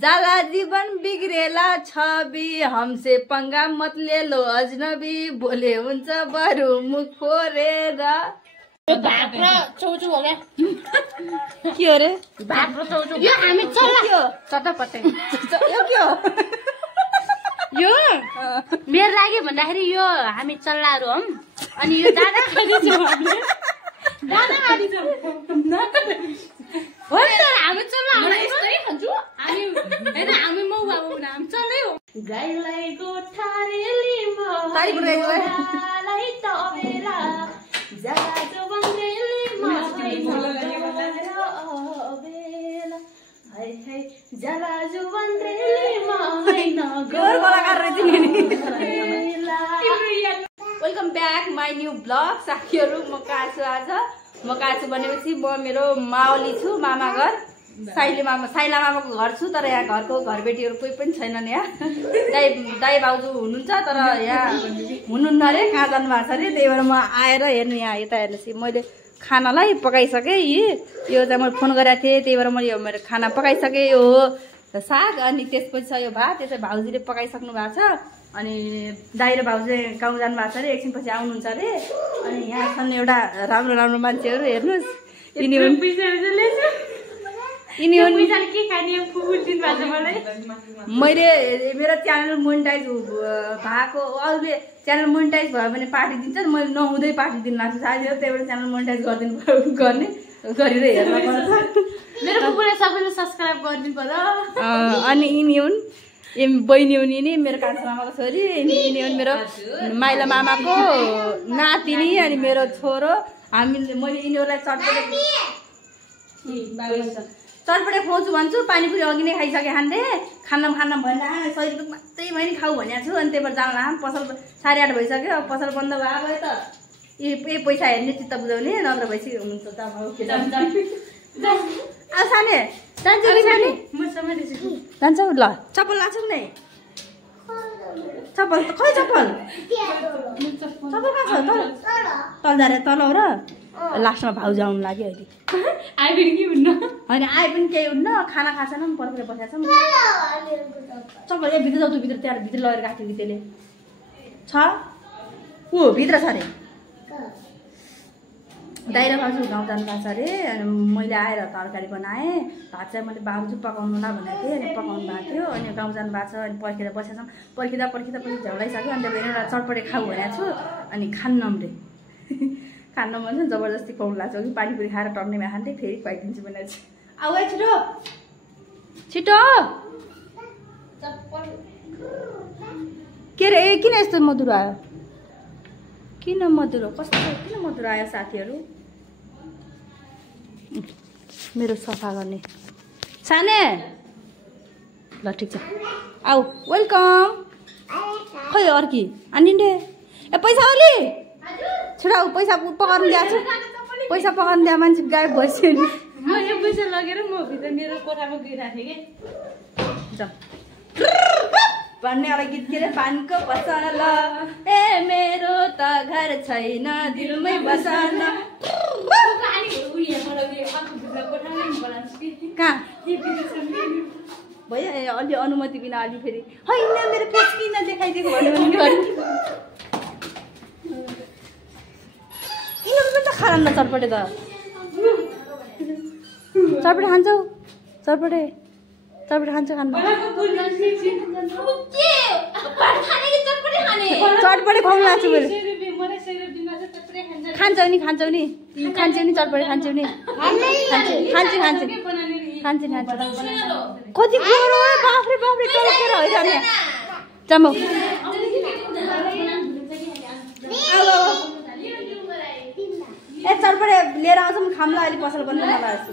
जाला जीवन बिग्रेला छवि हमसे पंगा मत ले लो अजनबी बोले हुन्छ बरु मुख फोरेर भात र चौचु हो क्या के हो रे भात र चौचु यो हामी चल्ला चटपटे यो के हो यो मेरो लागि भन्दाखेरि यो हामी चल्लाहरू हौं अनि यो दादा खादिछौँ हामीले दादा खादिछौँ हो नि त हामी चल्ला हामी यस्तै खान्छु हामी हैन हामी मौ बाबु हामी चल्लै हो गाईलाई गोठारेलीमा तारीलाई तबेला जाजो बङ्गेलीमा हाय हाय जलाजो बङ्गेलीमा हैन गोर कलाकार रहेछ नि welcome back my new blog साथीहरू म कहाँ छु आज म कहाँ छु भनेपछि म मेरो मावली छु मामा घर साइला मामाको घर छु तर यहाँ घरको घरबेटीहरू कोही पनि छैनन् यहाँ दाई भाउजू हुनुहुन्छ तर यहाँ हुनुहुन्न अरे कहाँ जानु भएको छ अरे त्यही भएर म आएर हेर्नु यहाँ यता हेर्नुहोस् मैले खानालाई पकाइसकेँ यो चाहिँ मैले फोन गरेको थिएँ त्यही भएर मैले यो मेरो खाना पकाइसकेँ यो हो साग अनि त्यसपछि छ यो भात त्यसै भाउजूले पकाइसक्नु भएको छ अनि दाइ र भाउजू गाउँ जानु भएको छ अरे एकछिनपछि आउनुहुन्छ अरे अनि यहाँ छन् एउटा राम्रो राम्रो मान्छेहरू हेर्नुहोस् मैले मेरो च्यानल मोनिटाइज भएको अरूले च्यानल मोनिटाइज भयो भने पार्टी दिन्छ मैले नहुँदै पार्टी दिनु लाग्छ साथीहरू त्यही भएर च्यानल मोनिटाइज गर्ने गरेर हेर्नु पर्छ मेरो कुकुरले सबैले सब्स्क्राइब गरिदिनु पर्यो अनि यिनी हुन् बहिनी हुन् यिनी मेरो कान्छा मामाको छोरी यिनी हुन् मेरो माइला मामाको नातिनी अनि मेरो छोरो हामीले मैले यिनीहरूलाई चटपटे खुवाउँछु भन्छु पानीपुरी अघि नै खाइसकेँ खाँदै खाना भन्दा शरीर मात्रै भयो नि खाऊ भनेको छु अनि त्यही भएर जानु लाम पसल 8:30 भइसक्यो अब पसल बन्द भयो त ए पैसा हेर्ने चित्त बुझाउने नत्र भएपछि हुन्छ त अब साने जान्छौ ल चप्पल लाग्छ नि चप्पल खै चप्पल कहाँ छ तल जारे तल हो र लास्टमा भाउजू आउनु लाग्यो अहिले होइन आए पनि केही हुन्न खाना खाएको छैन पर्खेर बसेको छ चप्पल भित्र जाऊ भित्र त्यहाँ भित्र लगेर गएको थियो कि त्यसले छ ऊ भित्र छ अरे दाइ र भाउजू गाउँ जानु भएको छ अरे अनि मैले आएर तरकारी बनाएँ भात चाहिँ मैले भाउजू पकाउनु ला भनेको थिएँ अनि पकाउनु भएको थियो अनि गाउँ जानु भएको छ अनि पर्खेर बसेको छौँ पर्खिँदा पछि झ्याउलाइसक्यो अनि त्यहाँबाट एउटा चटपटे खाऊ भनेको छु अनि खान्नम रे खान्न मन छ जबरजस्ती खुवाउनु लाग्छ कि पानीपुरी खाएर टर्नेमा खान्थेँ फेरि खुवाइदिन्छु भनेर चाहिँ आऊ है छिटो छिटो के रे किन यस्तो मधुर आयो किन मधुरो कस्तो किन मधुरो आयो साथीहरू मेरो सफा गर्ने साने ल ठिक छ आऊ वेलकम खै अर्की आनिन्डे ए पैसा अलि छोडा पैसा पकाउनु दिएको छु पैसा पकाउनु दिए मान्छे गायब भइसक्यो नि मैले पैसा लगेर म भित्र मेरो कोठामा गइरहेको थिएँ कि भन्ने एउटा गीत के अरे पानीको पसल ए मेरो त घर छैन दिलमै बसन कहाँ भयो अलि अनुमति बिना अलि फेरि होइन मेरो फेस किन देखाइदिएको भन्यो भने यिनीहरू पनि त खाना चटपटे त चटपटे खान्छौ चटपटे खान्छ खानु चटपटे खुवाउनु लाग्छु मैले खान्छौ नि खान्छौ नि चटपटे खान्छौ नि खान्छु कति बाफ्रे होइन जम्मौ ए चटपटे लिएर आउँछौँ खाम्ला अहिले पसल बन्द नलाग्छु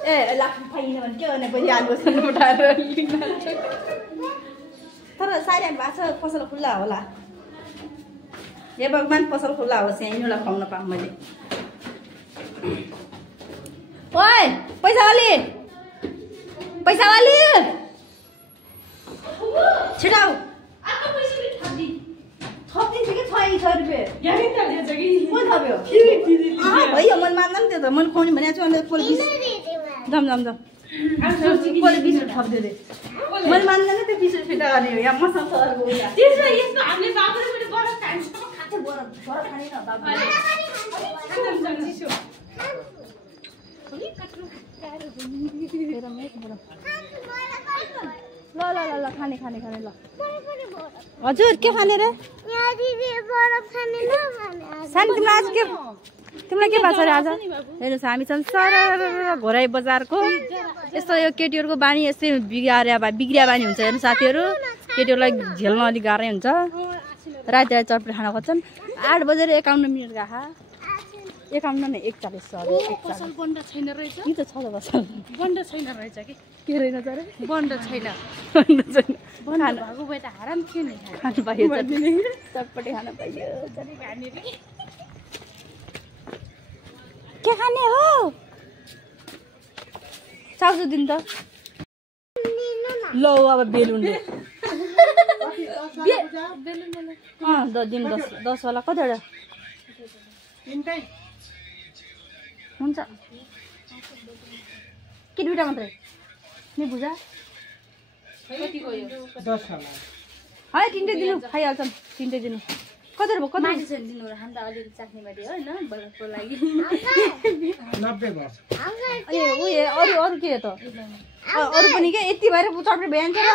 ए लाग्नु पाइएन भने के गर्ने पछि आलु उठाएर तर साह्रै भएको छ पसल खुल्ला होला हे भगवान् पसल खुल्ला होस् यहाँ यिनीहरूलाई खुवाउन पाऊँ मैले ओइ पैसा वाली छिटो थपिदिन्छु कि 6 रुपियाँ भयो मैले मान्दा नि त्यो त मैले खुवाउने भनेको छु अन्त जम कसले 20 रुपियाँ थप्दियो रे मैले मान्दैन त्यो 20 रुपियाँ फिर्ता गर्ने हो यहाँ मसँग सरको उता त्यसमा यस्तो हामीले बाबुले पनि बरफ खान्छ खान्छ बरफ खाने न बाबु ल खाने ल हजुर के खाने रे सानो तिमीलाई आज के तिमीलाई के भएको छ रे आज हेर्नुहोस् हामी छन् सर घोराई बजारको यस्तो यो केटीहरूको बानी यस्तै बिग्रिया बानी हुन्छ हेर्नु साथीहरू केटीहरूलाई झेल्न अलिक गाह्रै हुन्छ राति चटपटी खान खोज्छन् 8 बजेर 51 मिनट गएको 51 नै 41 सरी पसल बन्द छैन रहेछ के त छ त पसल बन्द छैन रहेछ के रहेन त रे बन्द छैन बन्द भएको भए त आराम थियो नि खान पाइयो चटपटी खान पाइयो के खाने हो चाउचाउ दिन त ल अब बेलुनले दिन 10 वाला कतिवटा हुन्छ के दुईटा मात्रै नि बुझा कति गयो 10 वाला है तिनटै दिनु खाइहाल्छन् तिनटै दिनु कति दिनु हामी त अलिअलि चाख्ने बाटे होइन बलको लागि 90 वर्ष अनि अरू के त अरू पनि के यति भएर चटपटी भइहाल्छ र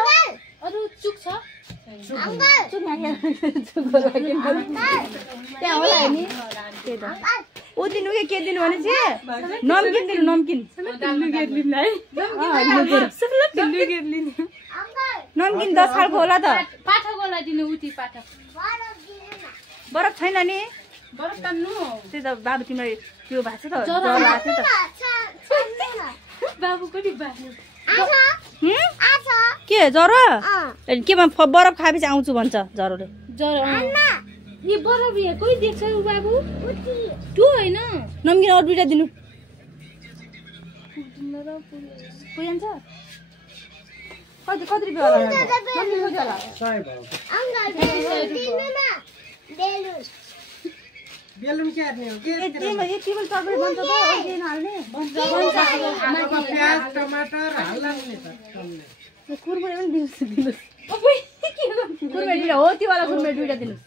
अरू चुक छ त्यहाँ होला नि त्यही त ऊ दिनु के दिनु भने चाहिँ नमकिन दिनु नमकिन नमकिन 10 खालको होला त पाठाकोलाई दिनु उति पाठा बरफ छैन नि बरफ तान्नु त्यही त बाबु तिमीलाई त्यो भएको छ त ज्वरो आएको छ बाबुको नि बाबु के ज्वरो केमा बरफ खाएपछि आउँछु भन्छ ज्वरोले ज्वरो यो बरफ यहाँ कोही देख्छ बाबु त्यो होइन नमकिन अरू दुईटा दिनु कोही जान्छ कति रुपियाँ होला नमकिन कति होला 100 बेलुन के हाल्ने हो के टेबल चटपटी बन्छ त अरू केही नहाल्ने प्याज टमाटर हाल्ने त कुरमुरे पनि दिनुहोस् कुरमुरे दुईटा हो त्यो वाला कुरमुरे दुईटा दिनुहोस्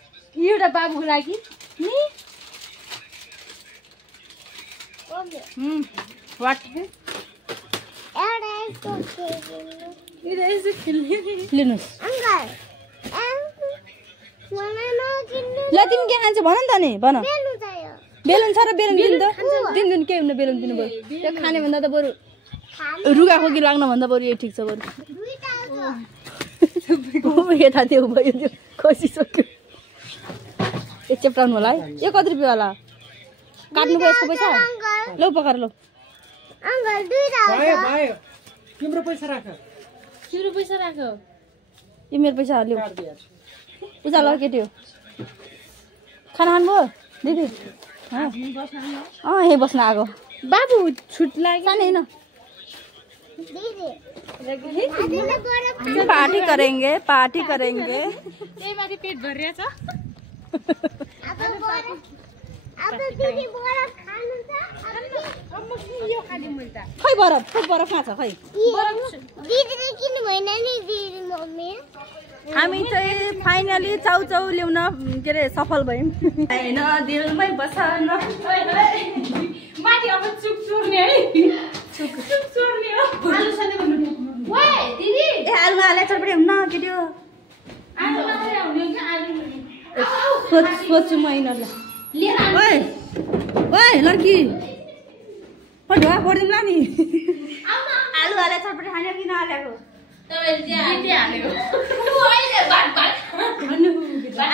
एउटा बाबुको लागि नि वाट लिनुहोस् ल तिमी के खान्छ भन नि त नि भन बेलुन छ र बेलुन दिनु त दिनु के हुन्न बेलुन दिनु बरु त्यो खाने भन्दा त बरु रुगा खोकी लाग्न भन्दा बरु यो ठिक छ बरु यता त्यो भयो त्यो खसिसक्यो यो चेप्टाउनु होला है यो कति रुपियाँ होला काट्नुको यसको पैसा लौ पकाएर लौ भयो तिम्रो पैसा राख यो मेरो पैसा लिऊ पूजा ल केटी हो खाना खानुभयो दिदी यही बस्न आएको बाबु छुट लाग्यो सानो होइन पार्टी करेंगे त्यही माथि पेट भरिरहेछ खै बरफ कहाँ छ खै हामी चाहिँ फाइनली चाउचाउ ल्याउन के अरे सफल भयौँ होइन दिलमै बस्न माथि अब चुक चोर्ने है चुक चोर्ने हो आलु सने भन्नु ओए दिदी ए आलुमा हाले चटपटी हुन्न केटी हो आलु मात्रै हुने कि आलु सोच्छु म यिनीहरूलाई लिएर ओए लड्की ढुवा फोडिदिउँला नि आलु हाले चटपटी खाने कि नहालेको तपाईले चाहिँ हालेको अहिले भात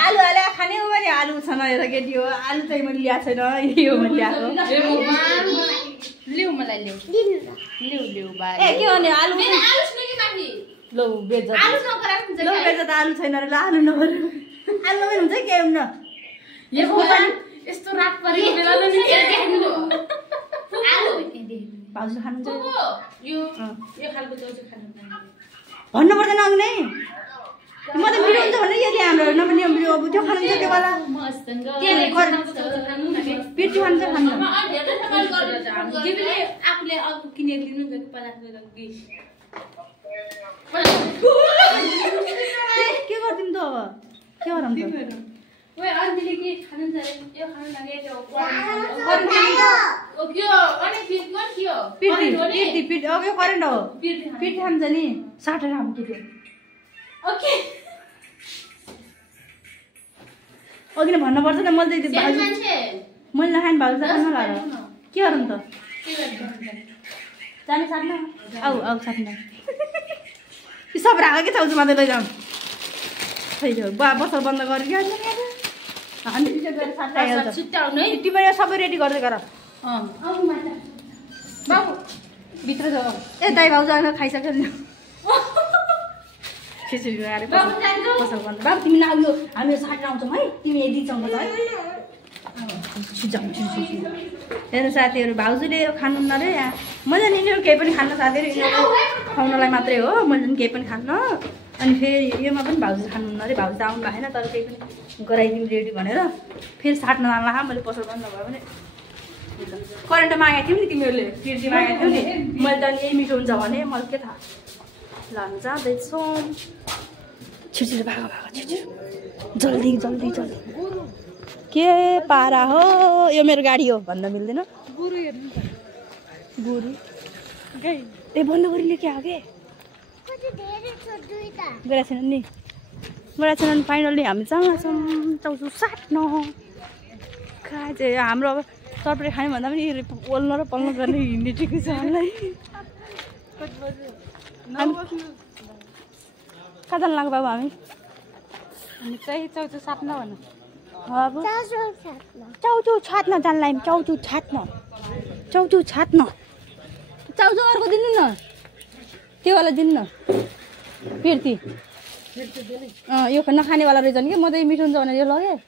आलु हाले खाने हो भने आलु छ नहेर केटी हो आलु चाहिँ मैले ल्याएको छैन यो मैले ल्याएको लिउ मलाई लिउ बा ए के भने आलु मेरो आलु छ कि माथि लौ बेज आलु नगरा हुन्छ लौ बेज त आलु छैन रे ल आलु नगर आलु नभए हुन्छ के हुन्न यो यस्तो रात परेको बेला नि देख्नु आलु भाउजू खानुहुन्छ यो खालको चाहिँ खानु भन्नु पर्दैन अघि नै म त मिठो हुन्छ भने यदि हाम्रो नभने अब त्यो खानु हुन्छ त्यो वाला पिर्ती खान्छ खान्छ आफूले अर्को किनेर लिनु नि 50 के गर्दिम त अब के गरौँ त ओए अन्तिले के खानु छ यो खानु लाग्यो पिर्ती अब यो करेन्ट हो पिर्ती खान्छ नि साटेर हाम्रो त्यो ओके अघि नै भन्नुपर्छ नि मैले त्यो भाउजू मैले नखाने भाउजू खानु लाएर के गरौँ त जाने साट्न आऊ साट्न यो सब राख के चाउजू मात्रै लैजाउँ खै बसल बन्द गरेर अनि तिमीले सबै रेडी गर्दै गर बाबु भित्र जाऊ ए दाइ भाउजू आएर खाइसक्यो नि खिचडी गएर पसल बन्द बाबु तिमी नआउ हामी साट्न आउँछौँ है तिमी यदि चाउँछ है हेर्नु साथीहरू भाउजूले यो खानुहुन्न अरे यहाँ मैले नि यिनीहरू केही पनि खान्न साथीहरू यिनीहरू खुवाउनलाई मात्रै हो मैले पनि केही पनि खान्न अनि फेरि योमा पनि भाउजू खानुहुन्न अरे भाउजू आउनु भएन तर केही पनि गराइदिउँ रेडी भनेर फेरि साट्न जानु लाग्यो मैले पसल बन्द भयो भने करेन्ट मागेको थियौ नि तिमीहरूले पिर्ती मागेको थियौ नि मैले त यही मिठो हुन्छ भने मैले के थाहा ल हामी जाँदैछौँ छिटो भागो छिटो जल्दी के पारा हो यो मेरो गाडी हो भन्न मिल्दैन गुरु ए बन्द गरिले के हो के गएको छैन नि फाइनल्ली हामी जान्छौँ चाउचु साट्न कहाँ चाहिँ हाम्रो अब तरपरे खाने भन्दा पनि ओल्न र पल्न गर्ने हिँड्ने ठिकै छ हामीलाई कहाँ जानु लाग्यो बाबु हामी चाहिँ चाउचु साट्न भन्नु अब चाउचु छाट्न जानलाई चाउचु छाट्न चाउचु अर्को दिनु न त्यो वाला दिनु न पिर्ती यो नखानेवाला रहेछ नि कि म त मिठो हुन्छ भनेर यो लगेँ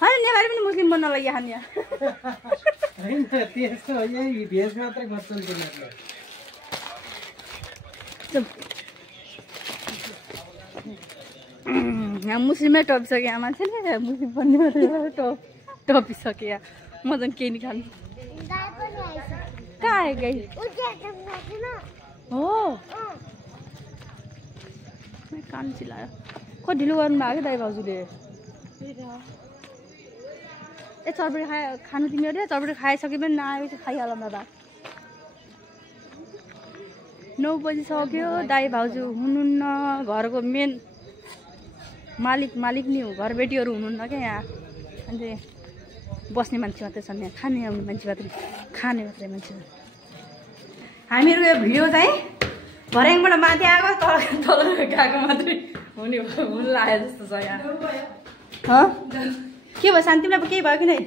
होइन नेपाली पनि मुस्लिम बन्न लागि खाने यहाँ मुस्लिमै टपिसक्यो यहाँ मान्छेले मुस्लिम बन्ने मात्रै टपिसक्यो यहाँ म झन् केही नि खानु कहाँ आयो गाई हो कान चिलायो कति ढिलो गर्नु भएको दाइ भाउजूले ए चरपडी खानु तिमीहरूले चरपडी खाइसके पनि नआएपछि खाइहालौँ दादा 9 बजिसक्यो दाइ भाउजू हुनुहुन्न घरको मेन मालिक नि हो घर बेटीहरू हुनुहुन्न क्या यहाँ अनि बस्ने मान्छे मात्रै छन् यहाँ खाने आउने मान्छे मात्रै खाने मात्रै मान्छे हामीहरू यो भिडियो चाहिँ भर्याङबाट माथि आएको तल गएको मात्रै हुनु लाग्यो जस्तो छ यहाँ के भयो शान्तिलाई केही भयो कि नै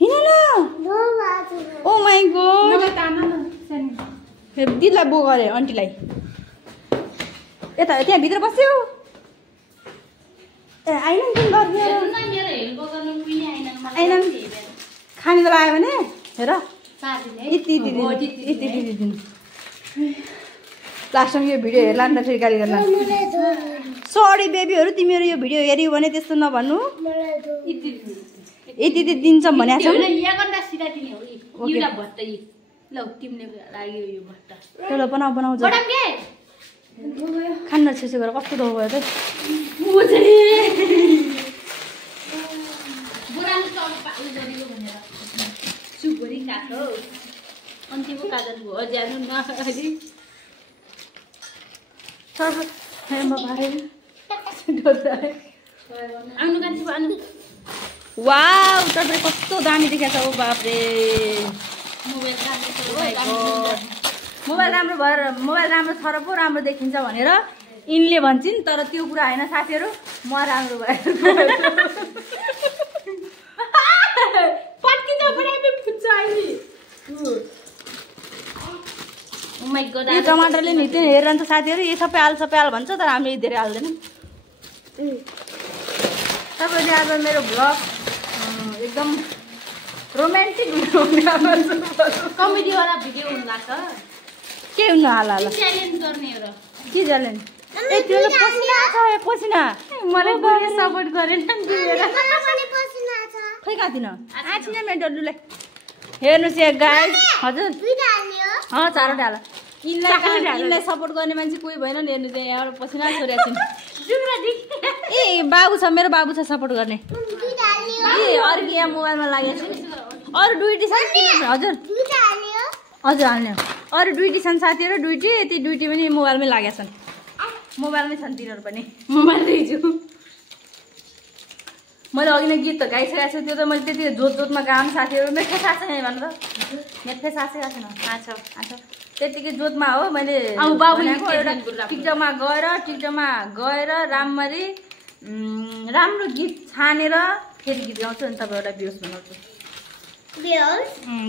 हिँड ओ माई गॉड दिदीलाई बो गरे आन्टीलाई यता त्यहाँभित्र बस्यो ए आइन नि खाने बेला आयो भने हेर यति लास्टमा यो भिडियो हेर्ला नि त फेरि गाली गर्ला सरी बेबीहरू तिमीहरू यो भिडियो हेऱ्यौ भने त्यस्तो नभन्नु यति दिन्छौँ भनेको छौँ बनाऊ खान्न छेसो गरेर कस्तो दो भयो त वाउ तपाईँ कस्तो दामी देखाएको छ ओ बाफ्रे मोबाइल राम्रो भएर मोबाइल राम्रो छ र पो राम्रो देखिन्छ भनेर यिनले भन्छन् तर त्यो कुरा होइन साथीहरू म राम्रो भएर यो टमाटरले नि त्यो हेरिरहन्छ साथीहरू यो सबै हाल भन्छ तर हामीले धेरै हाल्दैनौँ तपाईँले आज मेरो भ्लग एकदम रोमान्टिक कमेडीवाला भिडियो हुन लाग्छ के हुनु हाल हाल च्यालेन्ज गर्ने हो र के च्यालेन्ज ए त्यो त पसिना छ ए पसिना मलाई बुढीले सपोर्ट गरेन नि दिएर खै काटिन आछिन मेरो डल्लुलाई हेर्नुस् यहाँ गाइस हजुर चारवटा हाल यिनलाई सपोर्ट गर्ने मान्छे कोही भएन नि हेर्नु त्यहाँ यहाँबाट पसिना छोडेको छु ए बाबु छ मेरो बाबु छ सपोर्ट गर्ने ए अर्को यहाँ मोबाइलमा लागेको छु अरू दुईटी छ हजुर हजुर हाल्ने अरू दुईटी छन् साथीहरू दुईटी ती दुईटी पनि मोबाइलमै लागेका छन् मोबाइलमै छन् तिनीहरू पनि मोबाइल दिन्छु मैले अघि नै गीत त गाइसकेको छु त्यो त मैले त्यति जोतमा गाम साथीहरू मेरो फेस आएको छैन भनेर मेरो फेस आएको छैन आएको त्यतिकै जोतमा हो मैले टिकटकमा गएर राम्ररी राम्रो गीत छानेर फेरि गीत गाउँछु अनि तपाईँ एउटा भ्युज बनाउँछु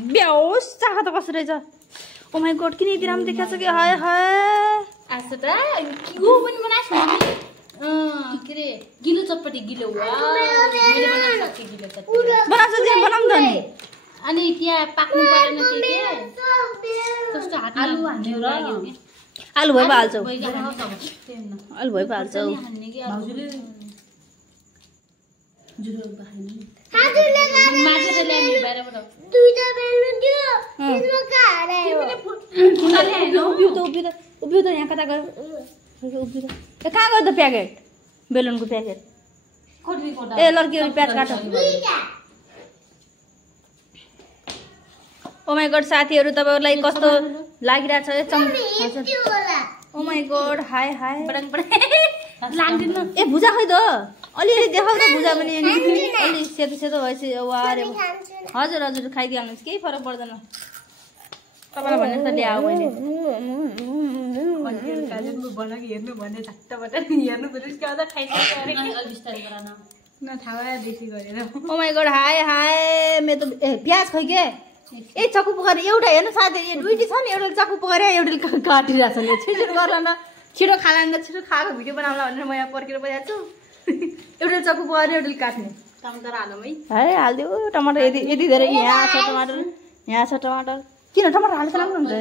भ्याउस चाह त कसो रहेछ ओ माई गॉड किन यति राम्रो देखाएको छ कि हाय हाय आसो त यो पनि बनाएको छु के रे गिलो चटपटी गिलो बनाउँ त नि अनि त्यहाँ पाक्नु परेन के कस्तो हात आलु हान्ने र आलु भइ हाल्छौ आलु भइ हाल्छौ उभियो त यहाँ कता गयो उभियो त कहाँ गयो त प्याकेट बेलुनको प्याकेट ए लड्की प्याज काट ओ माई गॉड साथीहरू तपाईहरुलाई कस्तो लागिरहेछ ओ माई गॉड हाय हाय लाग्दैन ए भुजा खै त अलिअलि देखाउ त भुजा पनि अलि सेतो सेतो भएपछि वारे हजुर हजुर खाइदिइहाल्नुहोस् केही फरक पर्दैन तपाईँलाई भन्ने त ल्याऊ मैले हेर्नु भने झट्टबाट हेर्नु ओ माई गॉड हाय हाय मेरो त ए प्याज खै के ए चक्कु पकाएर एउटा हेर्नु साथी दुईटी छ नि एउटाले चक्कु पकाएर एउटाले काटिरहेछ नि छिटो गर्ला न छिटो खाला नि छिटो खाएको भिडियो बनाउला भनेर म यहाँ पर्खेर बसेको छु एउटाले चक्कु पकाएर एउटाले काट्ने टमाटर हालौँ है हालिदियो टमाटर यति धेरै यहाँ छ टमाटर किन टमाटर हालेको राम्रो हुन्छ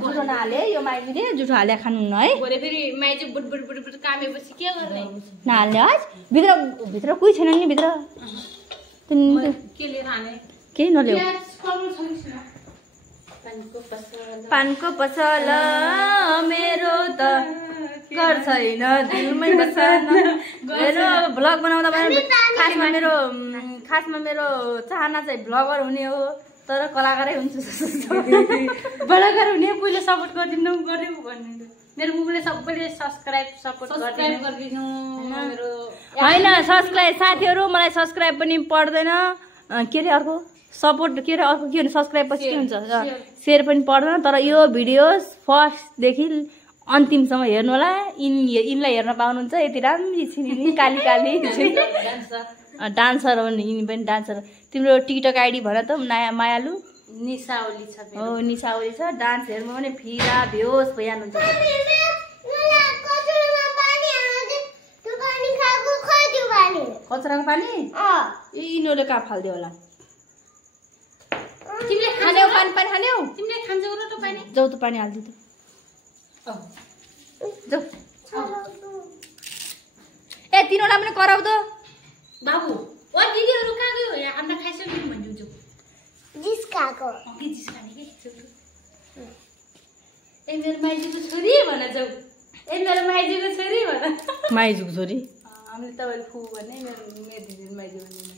जुठो नहाले यो माइलीले जुठो हाले खानु न है फेरि माइली बुट कामेपछि के गर्ने नहाल्ने है भित्र कोही छैन नि भित्र के लिएर हाने केही नल्याउ पानको पसल मेरो त घर छैन दिलमै बसन मेरो भ्लग बनाउँदा खासमा मेरो चाहना चाहिँ भ्लगर हुने हो तर कलाकारै हुन्छु बडागर हुने पहिला सपोर्ट गरिदिनु गर्नु भन्नु मेरो बुबुले सबैले सपोर्ट गरिदिनु मेरो होइन सब्सक्राइब साथीहरू मलाई सब्सक्राइब पनि पर्दैन के अरे अर्को सपोर्ट के अरे अर्को के हुन्छ सब्सक्राइब पछि के हुन्छ सेयर पनि पर्दैन तर यो भिडियो फर्स्टदेखि अन्तिमसम्म हेर्नु होला यिनलाई हेर्न पाउनुहुन्छ यति राम्री छिनी काली काली डान्सर हो नि यिनी पनि डान्सर तिम्रो टिकटक आइडी भन त नयाँ मायालु निसावली छ हो निसावली छ डान्स हेर्नु भने फिरा बेहोस भइहाल्नुहुन्छ कचराको पानी यिनीहरूले कहाँ फाल्दियो होला तिमीले खान्यौ पानी खान्यौ तिमीले खान्छौ र त पानी जाऊ त पानी हाल्दिउ त जाऊ ए तिनवटा पनि कराउ त बाबु ओ दिदीहरु कहाँ गयो यहाँ आमा खाइसक्यो भन्दिउँछु जिस्काको के जिस्काने के ए मेरो माइजूको छोरी भन जाऊ ए मेरो माइजूको छोरी भन माइजूको छोरी हामीले तपाईले फु भन्ने मेरो दिदी माइजू भन्ने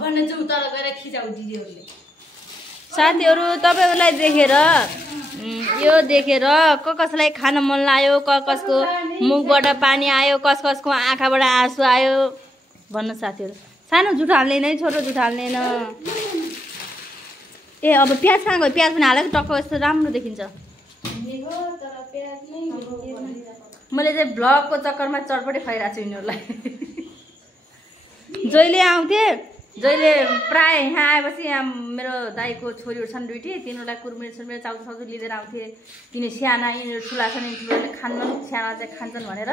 भन्न जाऊ तल गएर खिचाउ दिदीहरुले साथीहरु तपाईहरुलाई देखेर यो देखेर कसलाई खान मन लाग्यो कसको मुखबाट पानी आयो कसको आँखाबाट आँसु आयो भन्नु साथीहरु सानो जुठो हाल्ने नै छोटो जुठो हाल्ने न ए अब प्याज कहाँ गयो प्याज पनि हालेको टक्क यस्तो राम्रो देखिन्छ मैले चाहिँ भ्लगको चक्करमा चटपटे खुवाइरहेको छु यिनीहरूलाई जहिले आउँथे जहिले प्राय यहाँ आएपछि यहाँ मेरो दाइको छोरीहरू छन् दुईटी तिनीहरूलाई कुरमुरी सुरमुरी चाउचाउ साउचाउ लिएर आउँथे किन साना यिनीहरू ठुला छन् ठुलोले खान्नन् साना चाहिँ खान्छन् भनेर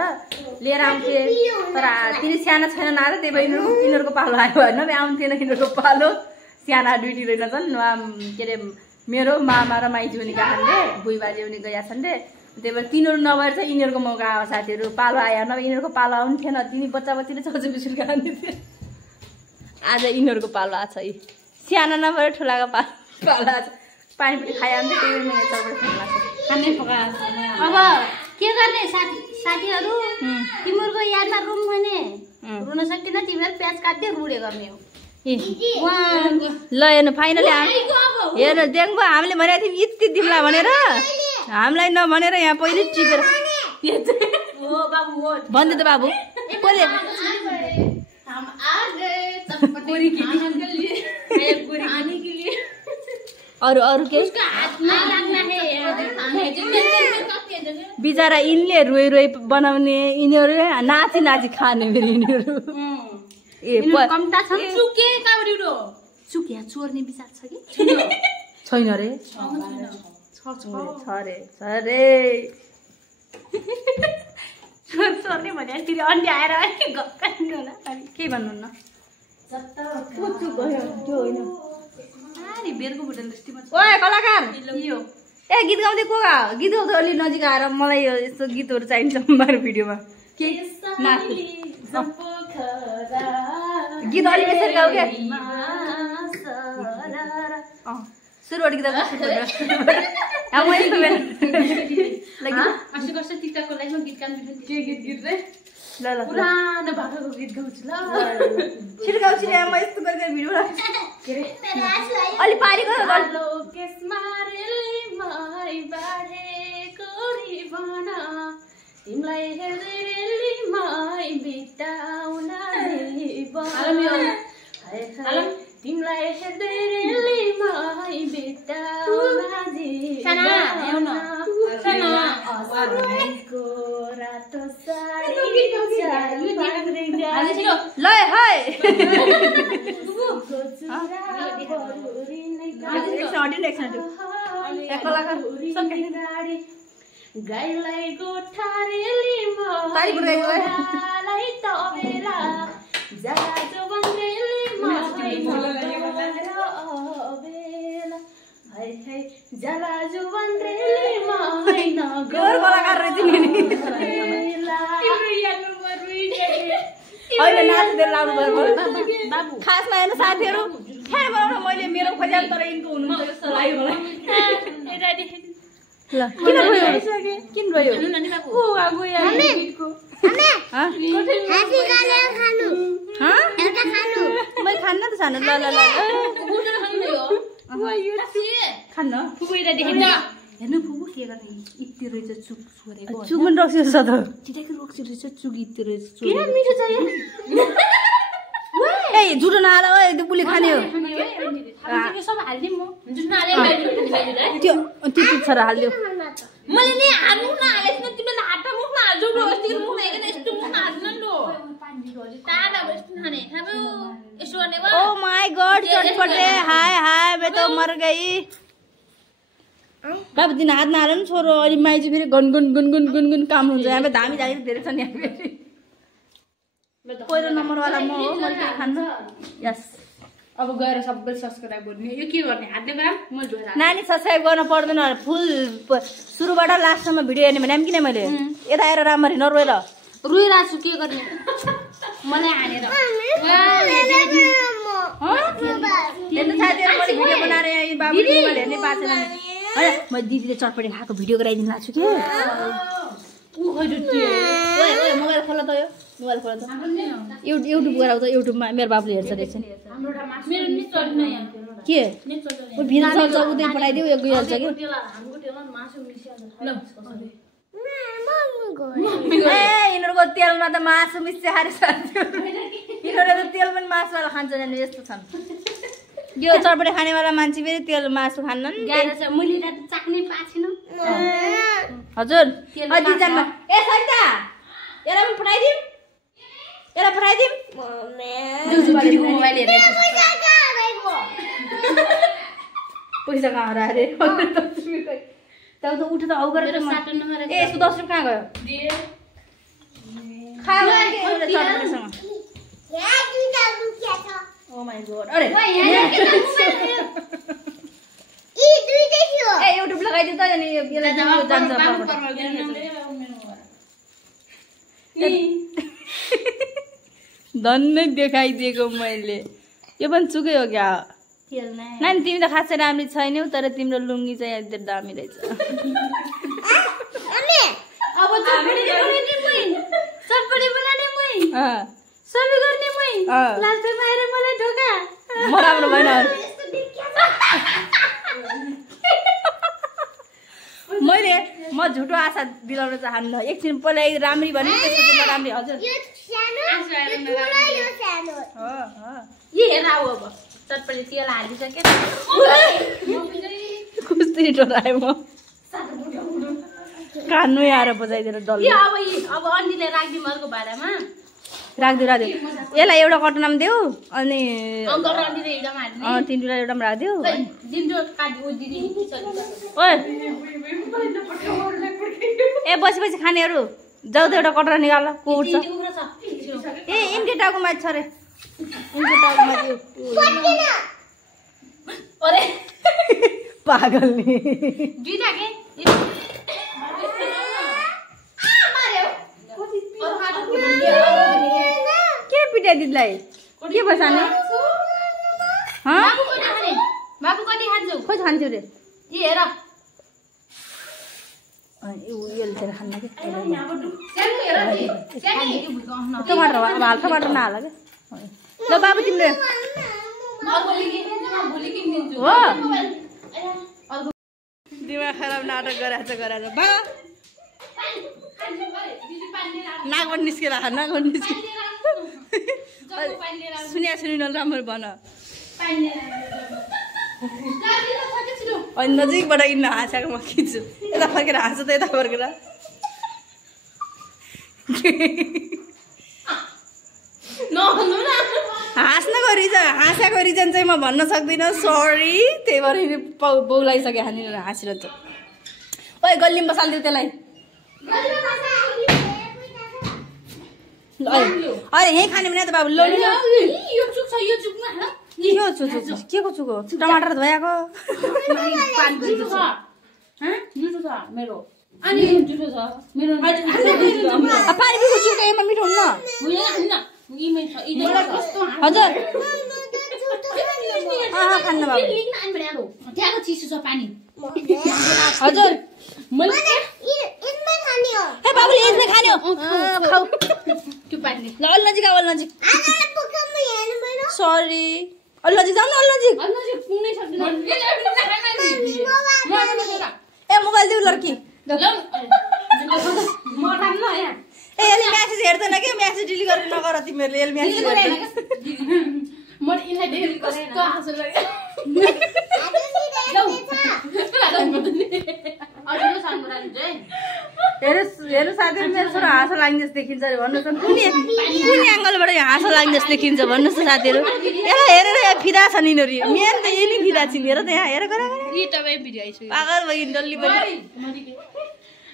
लिएर आउँथे तर तिनी साना छैनन् आएर त्यही भएर यिनीहरूको पालो आयो होइन आउँथेन यिनीहरूको पालो साना दुईटी रहेनछन् के अरे मेरो मामा र माइजू हुने कारणले बुई बाजे हुने गएका छन् रे त्यही भएर तिनीहरू नभएर चाहिँ यिनीहरूको मौका आयो साथीहरू पालो आयो नभए यिनीहरूको पालो आउनु थिएन तिनी बच्चा बच्चीले चाउचाउ बिस्कुट खाने थिए आज यिनीहरूको पालो आएको छ यी साना नभएर ठुलाको पालो आएको छ पानी पनि खाइहाल्थ्यो त्यही भएर अब के गर्ने साथीहरू तिमीहरूको यादमा रुम भने रुन सक्दैन तिमीहरू प्याज काट्दै रुडे गर्ने हो ल हेर्नु फाइनली हेर्नु देख्नु हामीले भनेको थियौँ यति दिउँला भनेर हामीलाई नभनेर यहाँ पहिले टिपेर भन्दै त बाबु कसले अरू के बिचरा यिनले रोइ रोइ बनाउने यिनीहरू नाची नाची खाने फेरि यिनीहरू चोर्ने विचार छ कि छैन रे चोर्ने भने फेरि अन्डे आएर के भन्नुहुन्न ओए कलाकार ए गीत गाउँदै को गीत गाउँदै अलि नजिक आएर मलाई यस्तो गीतहरू चाहिन्छ मेरो भिडियोमा के गीत अलि यसरी गाउ क्या सुरुवात गीत पुरानो भाकाको गीत गाउँछु ल छिटो गाउँछु म यस्तो गरेर भिडियो अलि पारी तिमीलाई हेर्दै माई बिताउन तिमीलाई हेर्दै माई बिताउन रातो साडी ल हाय गाईलाई गोठारेली मलाई तबेला जाजो बन्देली बेला हाय हाय जलाजो बन्देली माइ नगर कलाकार रहेछ नि अहिले नाच्दै लाउनु पर्यो बाबु खासमा हेर्नु साथीहरू खाना बनाउन मैले मेरो खोज्या तर यिनको हुनुहुन्छ जस्तो लाग्यो मलाई ल किन रोयो ओ आगो यार गीतको हाँसी गाले खानु एउटा खानु म खान्न त सानो ल ल ल खान्न फुबैरा देखेन हेर्नु फुबु के गर्ने इत्ति रहेछ चुक छोरेको चुक पनि रक्सिरहेछ त छिटैको रक्सिरहेछ चुक इत्ति रहेछ किन मिठो चाहियो ए जुडो नहाल ओए त्यो पुली खाने हो सब हाल्दिम म जुन हाले त्यो छ र हाल्दियो मैले नि हाल्नु नहालेछ न तिमीले हातमा मुख नहाल्जौ ब्रो अस्ति मुख नहेर्न यस्तो मुख हाल्नु न ताडा बस्नु खाने खाबो यसो गर्ने वा ओ माय गॉड चटपटे हाय हाय मैं तो मर गई बाबु दिन हात नहाल नि छोरो अलि माइजी फेरि गनगन गनगन गनगन काम हुन्छ यहाँ धामी धामी धेरै छ नि यहाँ फेरि पहिलो नम्बरवाला म हो मैले के खान्छ यस अब गएर सबै सब्स्क्राइब गर्ने यो के गर्ने हातले काम म जोरा नानी सब्स्क्राइब गर्न पर्दैन फुल सुरुबाट लास्टसम्म भिडियो हेर्ने भने किन मैले यता आएर राम्ररी नरोएर रुइरहेको छु के गर्ने मलाई हानेर हेर्नु साथीहरू मैले भिडियो बनाएर यहाँ बाबुले मोबाइल हेर्नै पाएको छैन होइन म दिदीले चटपटी खाएको भिडियो गराइदिनु लाग्छु कि मोबाइल खोल त यो मोबाइल खोल त युट्युब गराउ त युट्युबमा मेरो बाबुले हेर्छ रहेछ के भिडियो चल्छ उतै पठाइदिउ यो गइहाल्छ कि यिनीहरूको तेलमा त मासु मिस्से हारेछ यिनीहरूले त तेल पनि मासुवाला खान्छ यस्तो छन् यो चटपटे खानेवाला मान्छे फेरि तेल मासु खान्नन् मैले चाख्नै पाएको छैन हजुर दिदीजानमा ए सरिता यसलाई पनि पठाइदिउँ यसलाई पठाइदिउँ मोबाइल हेरेर पैसा कहाँ हराए तब त उठ त आउ गरेर ए यसको 10 रुपैयाँ कहाँ गयो खायो के एउटा चटपटीसँग ओ माय गॉड अरे ए युट्युब लगाइदिउ त अनि यसलाई जान्छ धन्नै देखाइदिएको मैले यो पनि चुकै हो क्या नानी तिमी त खासै राम्री छैनौ तर तिम्रो लुङ्गी चाहिँ एकदम दामी रहेछ अब चटपटी बनाउने मै चटपटी बनाउने मै सबै गर्ने मै लास्टमा आएर मलाई ढोका म राम्रो भएन मैले म झुटो आशा दिलाउन चाहन्न एकछिन पहिला राम्री भने त्यसपछि नराम्री हजुर ये हेर आऊ अब चटपटी तेल हालिसके कुस्ती डराए म कान्नु आएर बजाइदिएर डल्लो अब अन्डीले राखिदिउँ अर्को भाँडामा राखिदिउ यसलाई एउटा कटनामा देऊ अनि अंकल अन्डीले एकदम हाल्ने तिनवटा एउटामा राखिदिउ दिन्जो काटी दिदी ओए ए बसी खानेहरू जाऊ त एउटा कटरा निकाल को उठ्छ ए इनके टाउकोमा छ रे इनके टाउकोमा दिउ अरे पागल नि दुईटा के के पिटाइ दिदीलाई के बसाने बाबु कति खान्छौ खोइ खान्छु रे ये हेर टमाटर अब हाल टमाटर नहाल क्या ल बाबु तिमीले हो दिमाग खराब नाटक गराएछ भाग नागबाट निस्केर नागबाट निस्के सुनि राम्रो भन अनि नजिकबाट इन हाँसेको म खिच्छु यता फर्केर हाँस्छु त यता फर्केर हाँस्नको रिजन चाहिँ म भन्न सक्दिनँ सरी त्यही भएर बौ लगाइसक्यो हानेर हाँसिरहन्छ ओए गल्लीमा बसालिदिउ त्यसलाई अरे यहीँ खाने भने त बाबु लो के को चुको टमाटर धोयाको पानी पिको चुको एमा मिठो हुन्न हजुर खान्न बाबु हजुर ए बाबुले यसमा खाने हो खाऊ त्यो पानी ल अलि नजिक सरी अलि नजिक जाऊ न अलि नजिक पुग्नै सक्दैन ए मोबाइल देऊ लड्की म खान्न यहाँ ए यसले म्यासेज हेर्दैन के म्यासेज डिलिट गरेर नगर तिमीहरूले यसले म्यासेज हेर्दैन म इनलाई देखेर कस्तो हाँसो लाग्यो हेर्नु साथीहरू मेरो छोरा हाँसो लाग्ने जस्तो देखिन्छ अरे भन्नुहोस् न कुन एङ्गलबाट हाँसो लाग्ने जस्तो देखिन्छ भन्नुहोस् न साथीहरू यसलाई हेरेर यहाँ फिदा छ नि यिनीहरू मेन त यही नै फिदा छिन् हेर त यहाँ हेर पागल भयो डल्ली पनि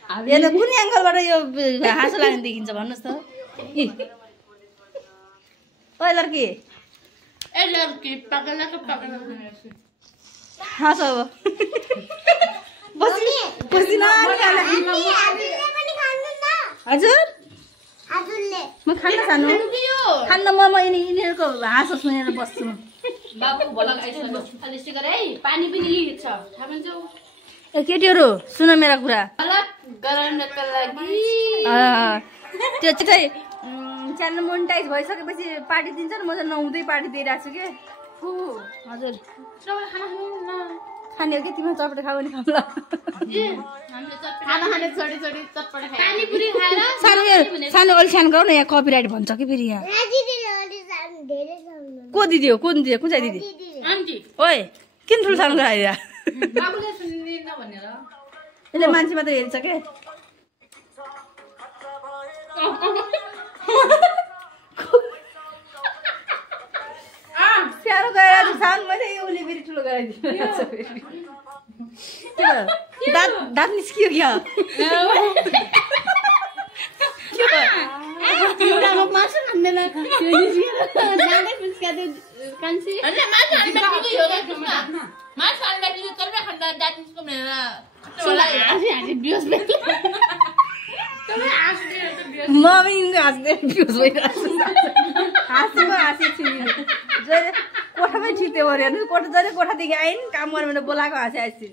हेर्नु कुन एङ्गलबाट यो हाँसो लाग्ने देखिन्छ भन्नुहोस् त ओ लड्की हाँसो अब हजुर म खान्न सानो खान्न म यिनीहरूको हाँसो सुनेर बस्छु बाबु भला पानी पनि छ थाहा पाउँछौ ए केटीहरू सुन मेरा कुरा गराउनको लागि त्यो चाहिँ च्यानल मोनिटाइज भइसकेपछि पार्टी दिन्छ नि म चाहिँ नहुँदै पार्टी दिइरहेको छु के हजुर खाने हो कि तिमीले चटपटी खाऊ भने खाऊ ल सानो अलि सानो गरौँ न यहाँ कपिराइट भन्छ कि फेरि यहाँ को दिदी हो कुन दिदी कुन चाहिँ दिदी ओए किन ठुलो सानो गराइदिया यसले मान्छे मात्रै हेर्छ के सानो गएर सानो मैले उसले फेरि ठुलो गराइदिनु दाँत निस्कियो क्या म पनि हाँस्दै बिहोस भइरहेको हाँसेको छु जहिले कोठामै छिट्यो गऱ्यो हेर्नु जहिले कोठादेखि आइन काम गर्नु भने बोलाएको हाँसे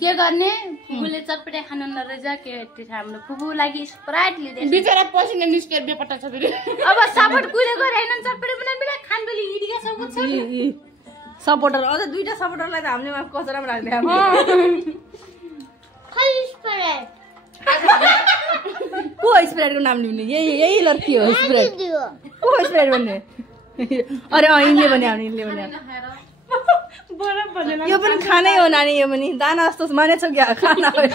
के गर्ने फुपूले चटपटे खानु नरहेछ के हाम्रो फुपू लागि स्प्राइट लिँदै बिचरा पसिना निस्केर बेपट्टा छ फेरि अब सपोर्ट कुले गरे हैन चटपटे बनाइ बिना खान बेली इडिका सबको छ सपोर्टर अझ दुईटा सपोर्टरलाई त हामीले कचरामा राख्दै को स्प्राइटको नाम लिने यही लड्की हो स्प्राइट को स्प्राइट भन्ने अरे यिनले भने यिनले भने यो पनि खानै हो नानी यो पनि दाना जस्तो मानेछौ क्या खाना हो यो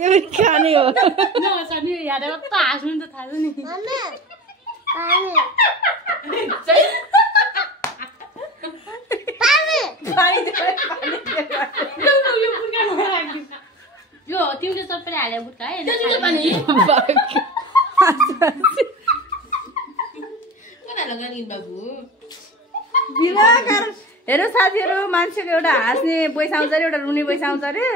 पनि खानै हो यो तिमीले चटपटे हाल्यो बुटका है बिना कारण हेर साथीहरू मान्छेको एउटा हाँस्ने पैसा आउँछ अरे एउटा रुने पैसा आउँछ अरे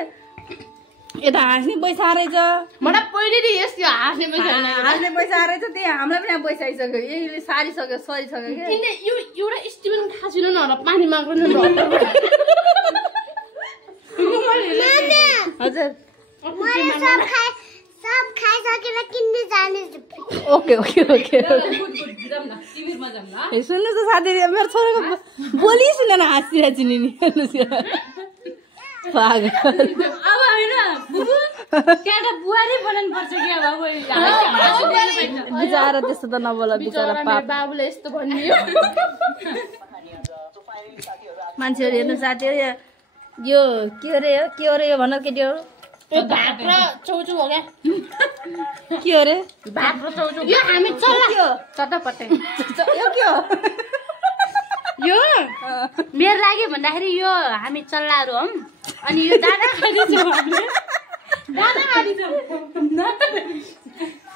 यता हाँस्ने पैसा रहेछ मलाई पहिले यस्तो हाँस्ने पैसा रहेछ त्यही हामीलाई पनि पैसा आइसक्यो यहीले सारिसक्यो सरिसक्यो क्या एउटा स्टिभन खासिनु न पानी माग्नु हजुर सब खाइसकेर किन्ने जाने ओके सुन्नु त साथीहरू मेरो छोराको बोली सुनेर हाँसिरहेको छु नि अब होइन त्यहाँ बुहारी बनाउनु पर्छ कि अब बिचारा त्यस्तो त नबोल बिचारा बाबुले यस्तो भनियो मान्छेहरू हेर्नु साथीहरू यो के अरे यो भन केटीहरू भात र चौचौ हो क्या के हो रे भात र चौचौ यो हामी चल्ला चटपटे यो के हो यो मेरो लागि भन्दाखेरि यो हामी चल्लाहरू हौँ अनि यो दाना खाइदिन्छौँ हामीले दाना खाइदिन्छौँ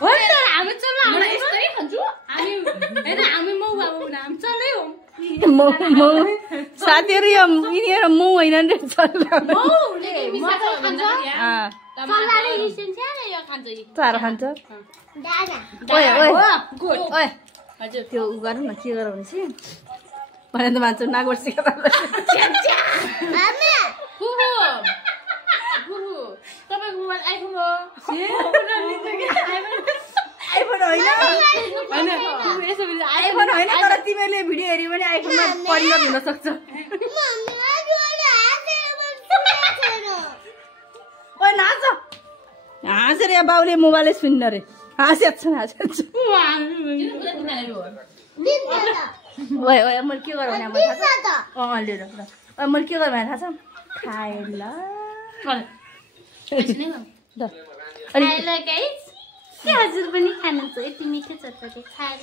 हो नि त हामी चल्ला यस्तै खान्छौँ हामी होइन हामी मौ बाबु हामी चल्लै हौँ साथीहरू यिनीहरू मौ होइन नि चारो खान्छ त्यो उ गरौँ न के गरौँ भनेपछि भने त मान्छे नागोट सिकेर आइफोन होइन तर तिमीहरूले भिडियो हेऱ्यो भने आइफोनमा परिवर्तन हुन सक्छ ओइ नाच हाँसेर यहाँ बाउले मोबाइलै सुन्न रे हाँस्याएको छ ओए मैले के गरौँ भने लिएर मैले के गरौँ भने थाहा छ खाए ल हजुर पनि खानुहुन्छ यति मिठो चटपटे खाएर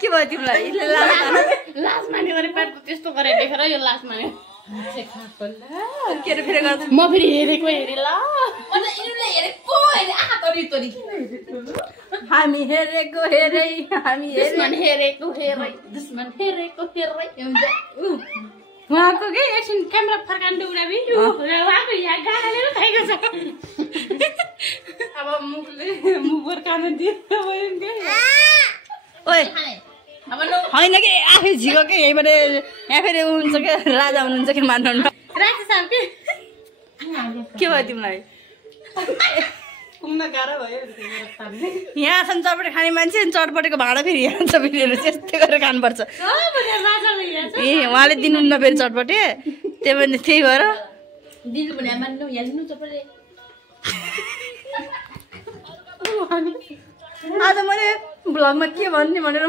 के भयो तिमीलाई लास माने भने पेटको त्यस्तो गरेर देखेर यो लास माने के अरे फेरि म फेरि हेरेको हेरेँ ल हामी हेरेको हेरै हामी दुश्मन हेरेको हेरै दुश्मन हेरेको हेरै उहाँको के एकछिन क्यामेरा फर्कान्डो उडाबी उहाँको यहाँ गाडाले खाएको छ अब मुखले मुख फर्काउन दियो ओए होइन कि आफै झिको कि यहीँबाट यहाँ फेरि हुनुहुन्छ क्या राजा हुनुहुन्छ कि मान्नु के भयो तिमीलाई यहाँसम्म चटपटे खाने मान्छे चटपटेको भाँडा फेरि यहाँ छ फेरि त्यस्तै गरेर खानुपर्छ ए उहाँले दिनुहुन्न फेरि चटपटे त्यही पनि त्यही भएर आज मैले भ्लगमा के भन्ने भनेर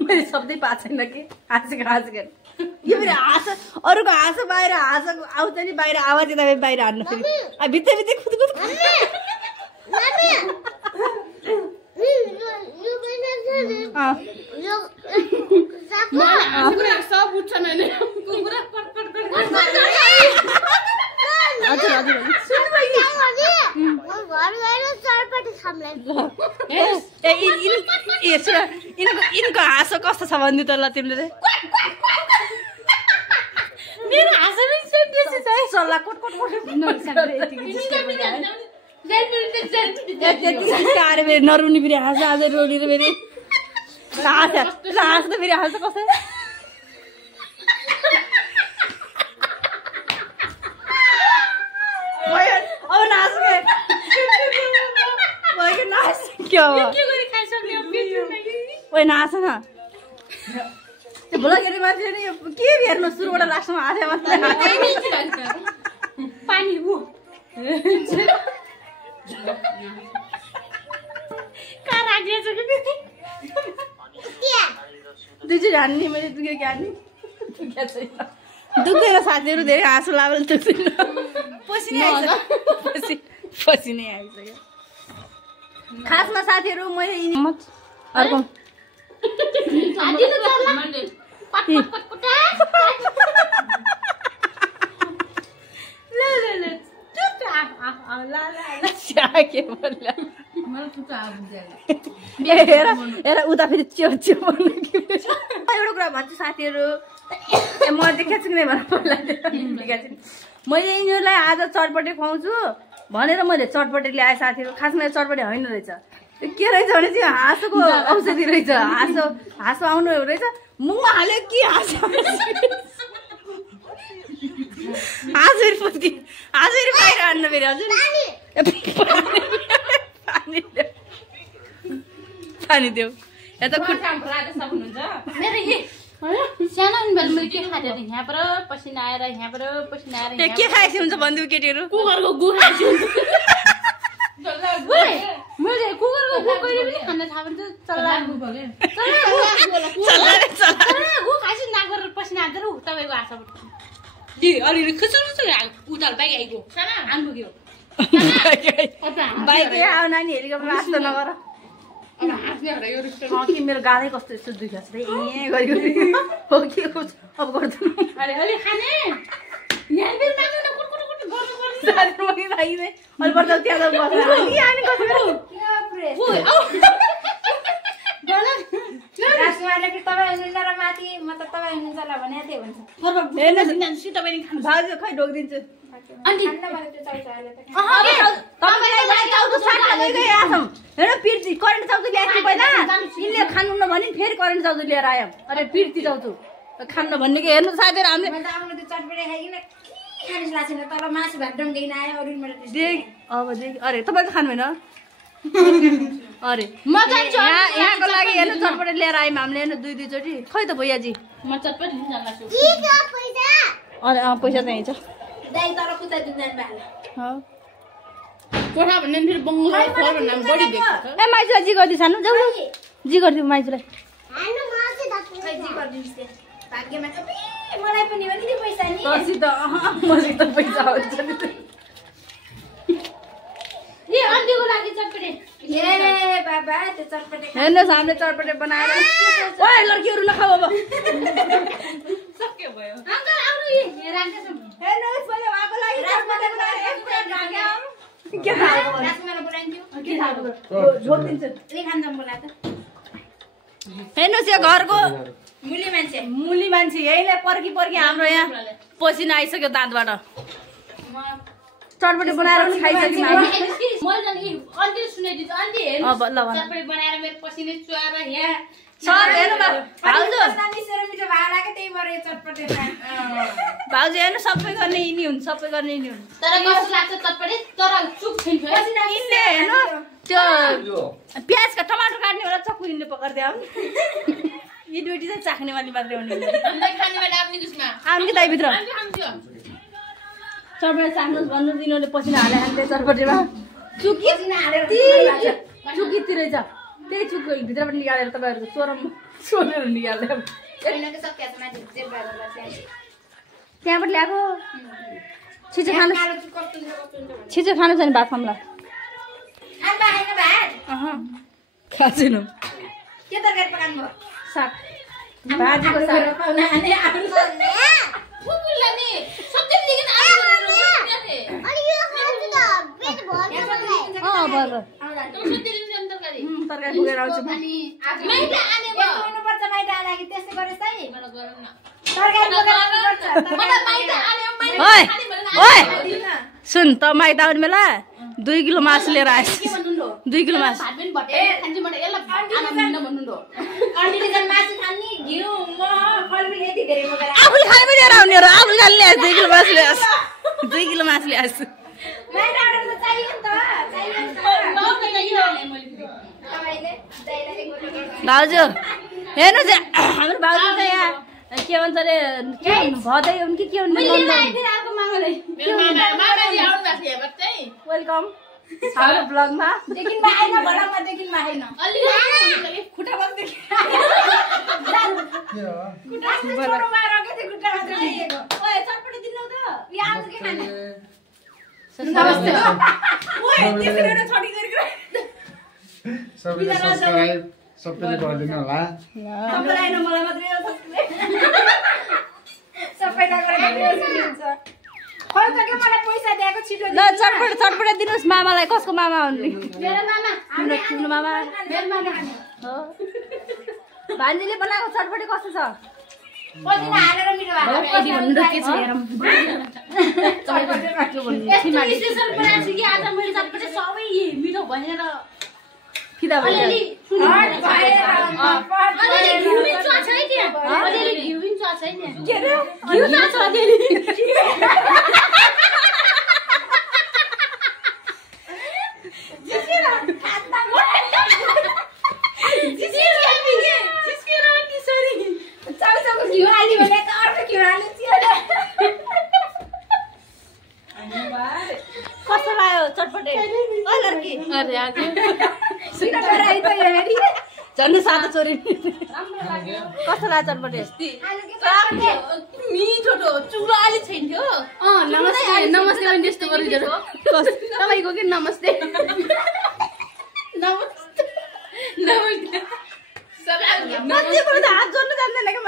मैले शब्दै पाएको छैन कि हाँसेको यो फेरि हाँस अरूको हाँस बाहिर हाँसको आउँछ नि बाहिर आवाज यता बाहिर हान्नु फेरि भित्रै भित्रै खुदकुद सब उठ्छन् हैन कुकुरा पटपट हजुर हजुर यिनको हाँसो कस्तो छ भन्नु त ल तिमीले मेरो हाँसो पनि सेम त्यसै छ है सल्लाह कोट कोट नरुनी फेरि हाँस आज रोलीले फेरि हाँस त फेरि हाँस कसै अब नाच नाच क्या हो ओइ नाच न त्यो भ्लगहरू मान्छे नि के हेर्नु सुरुबाट लास्टमा हाल्यो पानी उ कहाँ राखेछ दुईचोटि हान्ने मैले दुख्यो कि हान्ने दुख्दैन साथीहरू धेरै हाँसो लाग्यो दुख्दैन पसिनै आइसक्यो खासमा साथीहरू मैले अर्को उता फेरि च्याउ च्याउ एउटा कुरा भन्छु साथीहरू म देखाएको छु कि नै भनेर पहिला मैले यिनीहरूलाई आज चटपटे खुवाउँछु भनेर मैले चटपटे ल्याएँ साथीहरू खासमा चटपटे होइन रहेछ के रहेछ भने चाहिँ हाँसोको औषधि रहेछ हाँसो आउनु रहेछ मुखमा हाल्यो कि हाँसो फेरि फुत्की हाँसो फेरि बाहिर हान्नु फेरि हजुर पानी देऊ यता सानो मैले के खाँदै यहाँबाट पसिना आएर यहाँबाट पसिना आएर के खाएपछि हुन्छ भनिदिउ केटीहरू कुकुरको गु खाएपछि मैले कुकुरको गु कहिले पनि खान थाहा पनि चल्ला गु खाएपछि नाक गरेर पसिना हाल्दै तपाईँको आशाबाट अलिअलि खुचुर उताल बाइक आइगयो आउनु पुग्यो बाइकै आऊ नानी हेलिकप्टर आस्तो नगर मेरो गालै कस्तो यस्तो दुखेको छ हो के अब गर्छु अलि खाने भाउजू खै ढोकिदिन्छु करेन्ट चाउचु ल्याएको पहिला यिनले खानु नभने फेरि करेन्ट चाउचु लिएर आयो अरे पिर्ती चाउचु खानु भन्ने कि हेर्नु साथीहरू हामीले अब अरे तपाईँ त खानुभएन अरे यहाँको लागि हेर्नु चटपटे लिएर आयौँ हामीले हेर्नु दुईचोटि खै त भैयाजी म चटपटे अरे पैसा त यहीँ छ कोठा भन्ने फेरि बङ्गलो बढी देख्छ ए माइजूलाई जी गरिदिनु सानो जाऊ जी गरिदिनु माइजूलाई मसित पैसा हुन्छ हेर्नुहोस् हामीले चटपटे बनाएर लड्कीहरू नखाऊ अब हेर्नुहोस् यो घरको मुली मान्छे यहीँलाई पर्खी हाम्रो यहाँ पसिना आइसक्यो दाँतबाट चटपटे बनाएर पनि खाइसक्यौँ भाउजू हेर्नु सबै गर्ने यिनी हुन् सबै गर्ने यिनी हुन् यिनले हेर्नु त्यो प्याजका टमाटर काट्ने बेला चक्कु यिनले पकाइदियो यी दुईटी चाहिँ चाख्नेवाली मात्रै हुने आउने दाइभित्र चटपटे चाख्नुहोस् भन्नु यिनीहरूले पसिना हाले खान्थे चटपटेमा चुकी रहेछ त्यही चुक भित्रबाट निकालेर तपाईँहरूको सोरेर निकालेर त्यहाँबाट ल्याएको छिटो खानु छ नि भात खाउँला खाँदैन के तरकारी पकाउनु भयो साग भाजीको साग पाउन आने फुफुलाई नि सबै लिगिन आलु अनि यो खान्छु त पेट भर्छ मलाई बल्ल तरकारी तरकारी पुगेर आउँछु अनि माइट आने भयो आउनु पर्छ माइट आलागी त्यस्तै गरेस् है मलाई गरौँ न तरकारी पुगेर आउनु पर्छ मलाई माइट आने ओइ ओइ सुन त माइट आउने बेला 2 किलो मासु लिएर आएछ 2 किलो मासु भात पनि भटे खान्छु मलाई यसलाई आमा मिल्न भन्नु दो कन्टिनेसन मासु खान्नी घिउ मह फलफुल यति धेरै बोकेर आफूले खाने पनि लिएर आउने हो आफूले खाने ल्याएछ 2 किलो मासु ल्याएछ 2 किलो मासु ल्याएछ माइट आउनु त चाहियो नि त तपाईले दाइलाई भाउजू हेर्नु चाहिँ हाम्रो भाउजू चाहिँ यहाँ के भन्छ रे के भदै हुन् कि के हुन् अर्को मामाले मेरो मामाजी आउनु भएको थियो बच्चै वेलकम हाम्रो ब्लगमा देखिन मा आइन बडामा देखिन मा आइन अलि खुट्टा बस्दै खुट्टा छोरो मार के थियो खुट्टा मात्र लिएको ओए चटपटी दिनु त यहाँ आउँछ के खाने नमस्ते ओए त्यसरी नै छोडी गरेको सबैले सब्स्क्राइब सबैले गरिदिनु होला सबैलाई न मलाई मात्रै सब्स्क्राइब सबैलाई गरिदिनुहुन्छ खर्च के मलाई पैसा दिएको छिटो ल चटपट चटपट दिनुस् मामालाई कसको मामा हुन् मेरो मामा हाम्रो मामा मेरो मामा हो भान्जीले बनाएको चटपटी कस्तो छ पदिना हालेर मिठो यस्तो स्पेशल बनाएको छु कि आज मैले चटपटी सबै मिठो भनेर फिदा भयो अलिअलि घिउ पनि छ है त्यहाँ अलिअलि घिउ पनि छ है त्यहाँ के रे घिउ छ अलिअलि चाउचाउको घिउ हाल्यो भने त अर्को घिउ हाल्नु कस्तो लाग्यो चटपटे ओ लड्की अरे आज झन् सातो छोरी कस्तो लाग्यो चटपटे मिठो चुलो अलि छैन थियो नमस्ते नमस्ते पनि त्यस्तो गरिदिएर तपाईँको के नमस्ते नमस्ते नमस्ते मान्छेको त हात जोड्नु जान्दैन कि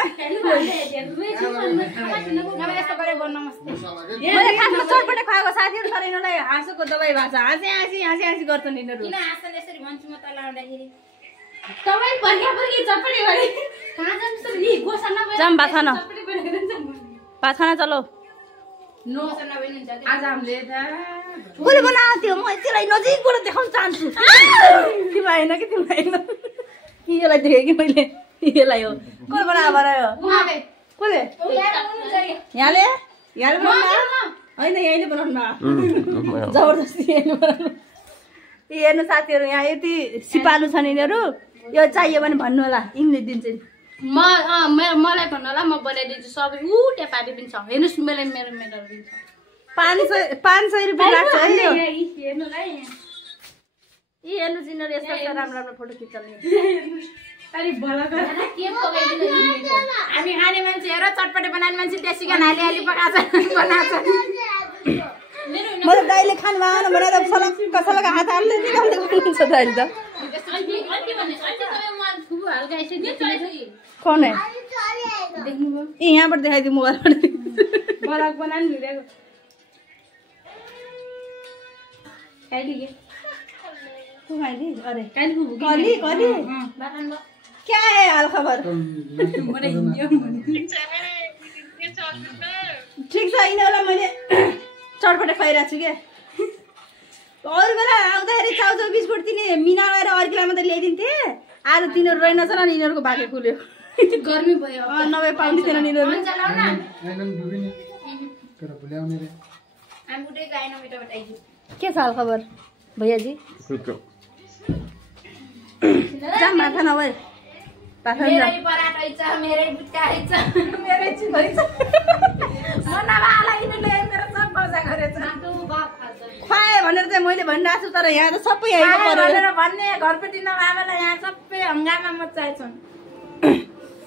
मैले खासमा चटपटे खुवाएको साथीहरू तर यिनीहरूलाई हाँसोको दबाई भएको छ हाँसी गर्छन् यिनीहरू किन हाँस्छन् यसरी भन्छु म तल आउँदाखेरि तपाईँ पर्खा चटपटे गरे कहाँ जान्छ नि गोसा नभए जाम भात खान चटपटे बनाएर जान्छ भात खान चलो गोसा नभइनुहुन्छ आज हामीले कसले बनाएको थियो म यसलाई नजिकबाट देखाउन चाहन्छु तिमीलाई होइन कि तिमीलाई होइन यसलाई देखेँ कि मैले यसलाई हो कसले बनाएको बनायो उहाँले कसले यहाँले यहाँले बनाउनु होइन यहीँले बनाउनु जबरजस्ती यहीँले बनाउनु हेर्नु साथीहरू यहाँ यति सिपालु छन् यिनीहरू यो चाहियो भने भन्नु होला यिनले दिन्छ नि मलाई भन्नु होला म बनाइदिन्छु सबै टेपाटी पनि छ हेर्नुहोस् मेरो मेरो मेडल दिन्छ 500 रुपियाँ लाग्छ है यो हेर्नुलाई यी हेर्नु यिनीहरू यस्तो राम्रो राम्रो फोटो खिच्ने हामी खाने मान्छे हेर चटपटे बनाउने मान्छे देशीका नाली अलि बनाएको मेरो दाइले खानु आएन भने त कसैलाई हात हाल्दै निकाल्दै छ दाइले त कौन है ए यहाँबाट देखाइदिउँ मोबाइलबाट बलक बनाउनु दिएको अरे कली क्या है हाल खबर ठिक छ यिनीहरूलाई मैले चटपटे खुवाइरहेको छु क्या अरू बेला आउँदाखेरि चाउचाउ बिस्कुट तिनी मिना लगाएर अर्किला मात्रै ल्याइदिन्थे आज तिनीहरू रहेनछन् अनि यिनीहरूको भाग्य खुल्यो गर्मी भयो नभए पाउँदै थिएन यिनीहरू के छ हाल खबर भैयाजी जाम भात खान भए मेरै पराठै छ मेरै बुटका छ मेरै चिरै छ मनावाला यिनीले मेरो सब बजा गरेछ खुवाए भनेर चाहिँ मैले भनिरहेको छु तर यहाँ त सबै यहीँको पर्यो भनेर भन्ने घरपट्टि नआमेलाई यहाँ सबै हङ्गामा मचाएछन्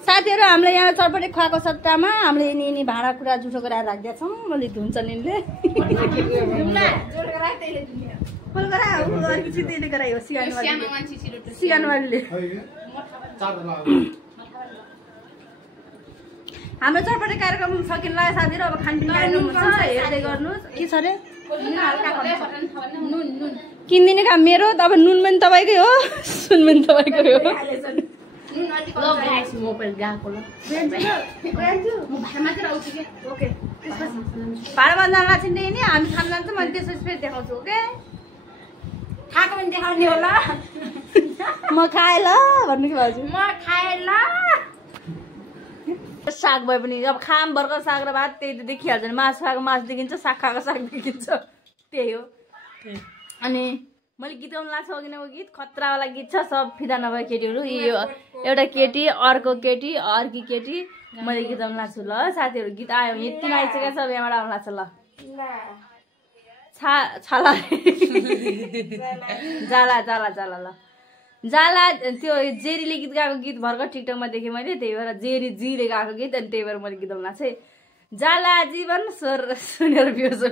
साथीहरू हामीले यहाँ चटपटे खुवाएको सट्टामा हामीले यिनी भाँडा कुडा जुठो गराएर राखिदिएका छौँ मैले धुन्छन् यिनले सिगानवालीले हाम्रो चटपटे कार्यक्रम सकिन लाग्यो साथीहरू। अब खानपिन कार्यक्रम हुन्छ, हेर्दै गर्नुहोस्। के छ अरे किनिदिने काम मेरो, अब नुन पनि तपाईँकै हो, सुन पनि तपाईँकै हो। भाडामा जान छिन्ने नि हामी खान जान्छौँ, अनि त्यसपछि फेरि देखाउँछु। ओके खाएको पनि देखाउने होला। म खाएँ ल भन्नु कि भाउजू, म खाएँ ल। साग भए पनि अब खाम भर्खर साग र भात त्यही त देखिहाल्छ नि। मासु खाएको मासु देखिन्छ, साग खाएको साग देखिन्छ, त्यही हो। अनि मैले गीत गाउनु लाग्छ अघिनको गीत खतरावाला गीत छ। सब फिदा नभए केटीहरू, यो एउटा केटी अर्को केटी अर्की केटी, मैले गीत गाउनु लाग्छु ल साथीहरू। गीत आयो यति आइसकेको छ, यहाँबाट आउनु लाग्छ ल। छाला जाला जाला जाला ल जाला। त्यो जेरीले गीत गाएको गीत भर्खर टिकटकमा देखेँ मैले, त्यही भएर जेरी जीले गाएको गीत, अनि त्यही भएर मैले गीत गाउनु लाग्छ। जाला जीवन स्वर सुनेर बेहोस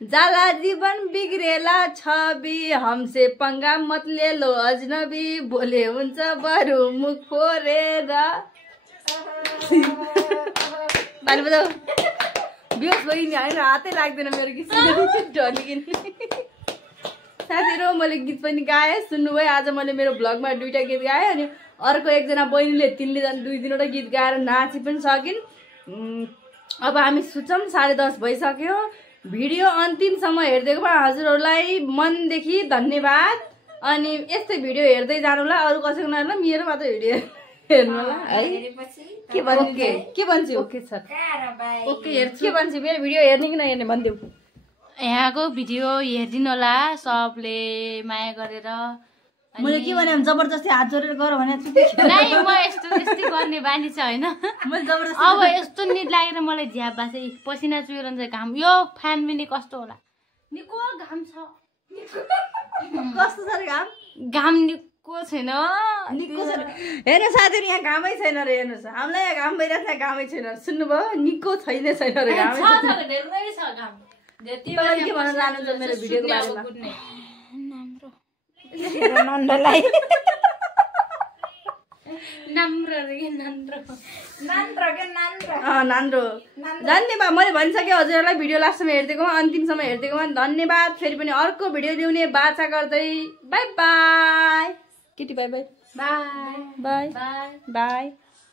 जाला जीवन बिग्रेला छवि, हमसे पंगा मत ले लो अजनबी, बोले हुन्छ बरु मुख फोरेर। बाली बजाऊ बेहोस भयो नि होइन, हातै लाग्दैन मेरो गीत ढलिकिन। साथीहरू मैले गीत पनि गाएँ, सुन्नुभयो। आज मैले मेरो भ्लगमा 2टा गीत गाएँ, अनि अर्को एकजना बहिनीले 2-3वटा गीत गाएर नाची पनि सकिन्। अब हामी सुत्छौँ, 10:30 भइसक्यो। भिडियो अन्तिमसम्म हेरिदिएकोमा हजुरहरूलाई मनदेखि धन्यवाद। अनि यस्तै भिडियो हेर्दै जानु होला, अरू कसैको नहेर्नु, मेरो मात्र भिडियो हेर्नु होला है। के भन्छु के भन्छु ओके सर ओके हेर्छु के भन्छु, मेरो भिडियो हेर्ने कि नहेर्ने भनिदेऊ। यहाँको भिडियो हेरिदिनु होला सबले माया गरेर। मैले के भने जबरजस्ती हात जोडेर गर भने नै, म यस्तै गर्ने बानी छ होइन। मैले जबरजस्ती अब यस्तो निद लागेर मलाई झ्याप भएको छ, पसिना चुहिरहन्छ। घाम यो फ्यान पनि कस्तो होला, निको घाम छ। कस्तो छ रे घाम? घाम निको छैन, निको छैन। हेर्नु साथीहरू, यहाँ घामै छैन रे। हेर्नुहोस् हामीलाई यहाँ घाम भइरहेको छ, घामै छैन। सुन्नुभयो, निको छैन रे घाम। के भन्न चाहनुहुन्छ मेरो भिडियोको बारेमा? नन्दलाई नान्द्रो धन्यवाद। मैले भनिसकेँ हजुरहरूलाई भिडियो लास्टसम्म हेरिदिएकोमा, अन्तिमसम्म हेरिदिएकोमा धन्यवाद। फेरि पनि अर्को भिडियो ल्याउने बाचा गर्दै बाई बाई केटी। By by by by by.